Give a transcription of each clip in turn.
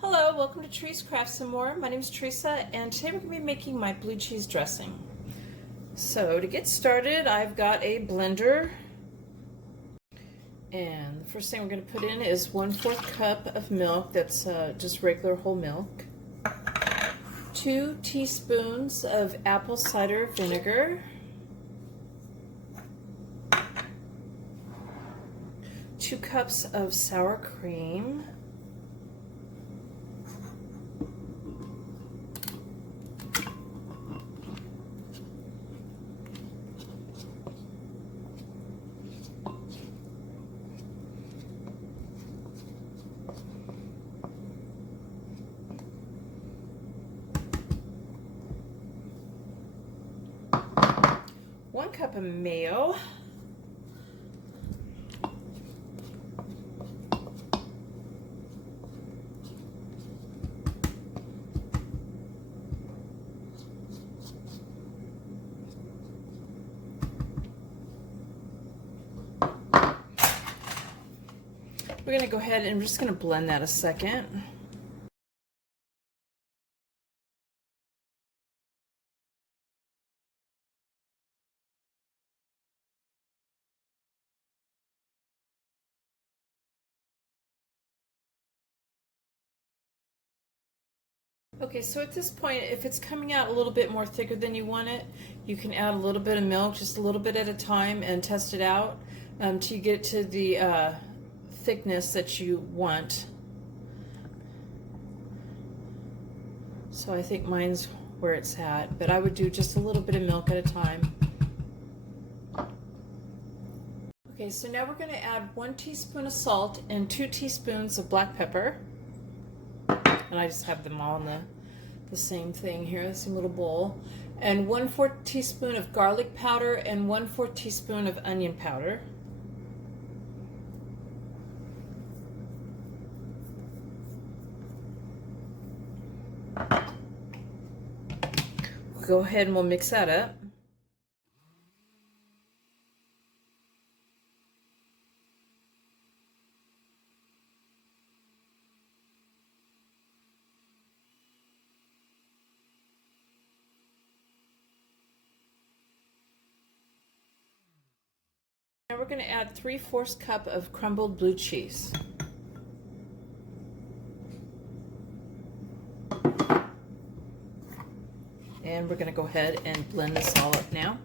Hello, welcome to Teresa Crafts and More. My name is Teresa, and today we're going to be making my blue cheese dressing. So to get started, I've got a blender, and the first thing we're going to put in is 1/4 cup of milk. That's just regular whole milk. 2 teaspoons of apple cider vinegar. 2 cups of sour cream. 1 cup of mayo. We're going to go ahead and we're just going to blend that a second. Okay, so at this point, if it's coming out a little bit more thicker than you want it, you can add a little bit of milk, just a little bit at a time, and test it out till you get to the thickness that you want. So I think mine's where it's at, but I would do just a little bit of milk at a time. Okay, so now we're going to add 1 teaspoon of salt and 2 teaspoons of black pepper. And I just have them all in the same thing here, the same little bowl. And 1/4 teaspoon of garlic powder and 1/4 teaspoon of onion powder. We'll go ahead and we'll mix that up. Now we're going to add 3/4 cup of crumbled blue cheese. And we're going to go ahead and blend this all up now.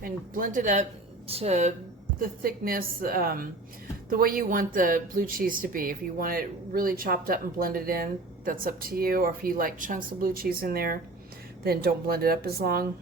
And blend it up to the thickness, the way you want the blue cheese to be. If you want it really chopped up and blended in, that's up to you. Or if you like chunks of blue cheese in there, then don't blend it up as long.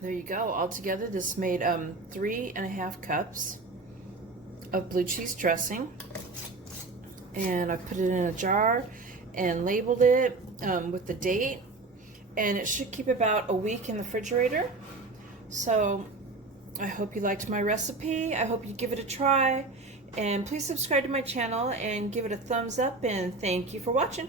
There you go. Altogether, this made 3½ cups of blue cheese dressing, and I put it in a jar and labeled it with the date, and it should keep about a week in the refrigerator. So I hope you liked my recipe. I hope you give it a try, and please subscribe to my channel and give it a thumbs up, and thank you for watching.